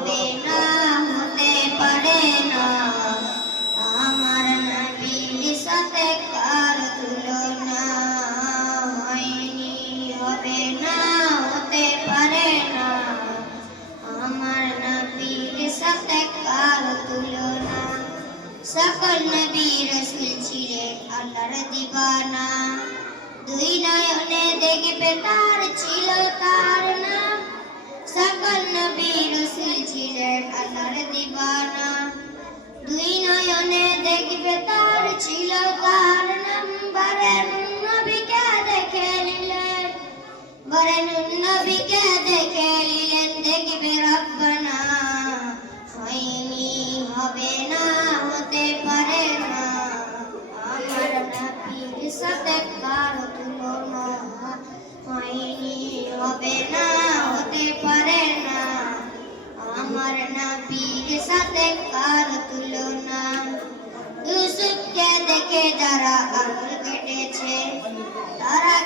হবে না, হতে পারে না। আমার নবীর সাথে কার তুলনা হয়নি, হবে না, হতে পারে না। আমার নবীর সাথে কার তুলনা। সকল নবী রাসূল ছিলেন আল্লাহর দিওয়ানা, দুই নয়নে দেখবে তার ছিল তার নাম। সকল নবী রাসূল ছিলেন আল্লাহর দিওয়ানা, দুই নয়নে দেখবে তার ছিল তার নাম। বরেন নবীকে দেখে নিলেন, বরেন নবীকে দেখে নিলেন, দেখবে রব্বানা হয়নি, হবে না, হতে পারে না। আমার নবীর সাথে কার তুলনা হয়নি, হবে না, হতে পারে না। আমার নবীর সাথে কার তুলনা। ইউসুফকে দেখে যারা আঙুল কেটেছে, তারা